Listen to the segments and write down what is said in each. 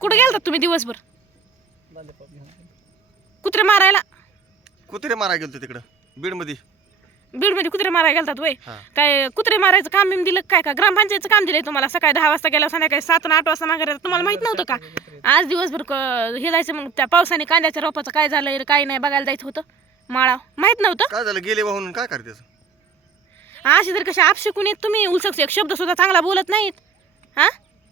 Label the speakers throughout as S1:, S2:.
S1: कुठे गेलतात तुम्ही दिवसभर कुत्रे मारायला?
S2: कुत्रे मारायला गेलतो तिकडं बीडमध्ये.
S1: बीडमध्ये कुत्रे मारायला गेलतात वय?
S2: हा.
S1: काय कुत्रे मारायचं काम बिम दिलं काय? का ग्रामपंचायतचं काम दिलंय तुम्हाला? सकाळी 10 वाजता गेल्यावर संध्याकाळी 7 आणि 8 वाजता मागे तुम्हाला माहित नव्हतं का? आज दिवसभर हे जायचं मग त्या पावसाने कांद्याच्या रोपाचं काय झालं काय नाही बघायला जायचं होतं माळा. माहित नव्हतं?
S2: काय झालं गेले वाहून काय करतेस?
S1: अशी तर कशा आपशिकून येत तुम्ही? उलसक एक शब्द सुद्धा चांगला बोलत नाहीत. हा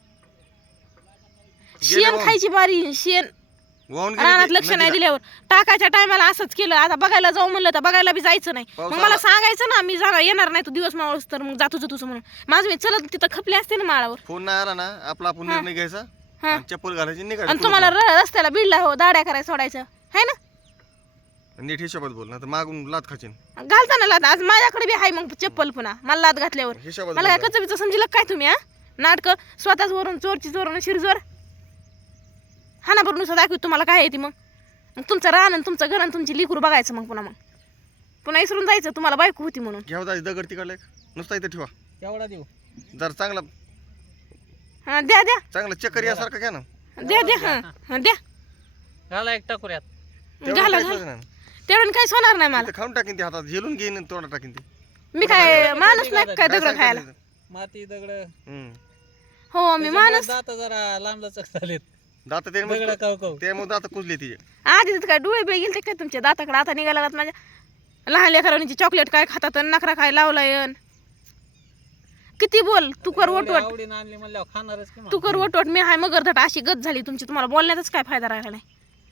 S1: शेण खायची बारी. शेण
S2: वाहून
S1: रानात लक्ष नाही दिल्यावर टाकायच्या टायमाला असंच केलं. आता बघायला जाऊ म्हणलं तर बघायला बी जायचं नाही. मग मला सांगायचं ना मी जागा येणार नाही तू दिवस मावळस तर मग जातो तुझं म्हणून. माझं मी चलत तिथं खपले असते ना माळावर.
S2: फोन नाही आला ना आपला आपण निर्णय घ्यायचा
S1: हा.
S2: आणि चप्पल घालायची निघायचं.
S1: आणि तुम्हाला रस्त्याला बिडला हो दाड्या करायला सोडायचं है ना?
S2: नीट हिशोबात बोल ना तर मागून लात खाचीन.
S1: घालताना लाद आज माझ्याकडे बी आहे मग चप्पल पुन्हा मला लाद घातल्यावर.
S2: हिशोबात
S1: मला काय कचबीचं समजलं काय तुम्ही? हा नाटक स्वतःच वरून चोरची चोरून शिरजोर हा ना बरं नुसतं दाखवत तुम्हाला काय आहे ती. मग तुमचं रान आणि तुमचं घर आणि तुमची लिकूर बघायचं मग पुन्हा विसरून जायचं तुम्हाला बायको होती म्हणून.
S2: घ्याव जायचं दगड तिकडला नुसता इथे ठेवा.
S3: एवढा देऊ
S2: जर चांगला
S1: हा द्या द्या
S2: चांगला चक्कर यासारखा घ्या ना.
S1: द्या द्या हा हा द्या
S3: घाला एक टाकुऱ्यात.
S1: घाला घाला तेवढं काहीच होणार नाही मला.
S2: खाऊन टाकीन ते हातात झेलून घेईन आणि तोंडात टाकीन ते.
S1: मी काय माणूस नाही काय दगड खायला?
S3: माती दगड
S1: हो मी माणूस.
S3: दात जरा लांब लचक झालेत.
S2: दात ते
S3: दगड काव काव.
S2: त्यामुळे दात कुजले तिचे.
S1: आधी तिथं काय डोळे बिळे गेलते काय तुमच्या दाताकडे? आता निघायला लागत माझ्या लहान लेकरांची चॉकलेट काय खातात आणि नखरा काय लावलाय. किती बोल तू कर वटवट
S3: आवडीनं आणली म्हणल्यावर खाणारच की मग.
S1: तू कर वटवट. मी हाय मगर धट अशी गत झाली तुमची. तुम्हाला बोलण्याचाच काय फायदा राहिला नाही.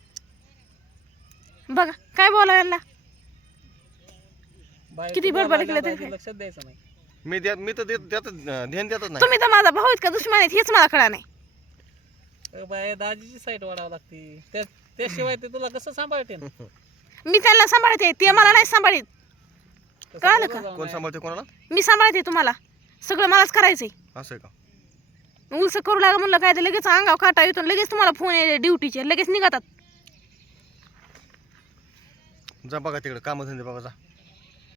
S1: बघा काय बोला यांना
S3: बायको
S1: किती बडबड
S3: बोलायला
S1: केलं तरी
S3: पाहिजे, लक्षात द्यायचं नाही.
S2: मी तर ध्यान देतच नाही.
S1: तुम्ही तर माझा भाऊ आहेत का दुश्मन आहेत हेच मला कळा नाही.
S3: बाय दाजीची साईड वाढावं लागते त्याशिवाय ते तुला कसं सांभाळते.
S1: मी त्यांना सांभाळते ते मला नाही सांभाळीत. कळालं का?
S2: कोण सांभाळते कोणाला?
S1: मी सांभाळते तुम्हाला. सगळं मलाच करायचंय.
S2: असं आहे का?
S1: उलस करू लागा म्हणलं काय तर लगेच अंगाव काटा येतो लगेच तुम्हाला फोन येते ड्युटीचे लगेच निघतात.
S2: जा बघा तिकडे काम धंदे बघा जा.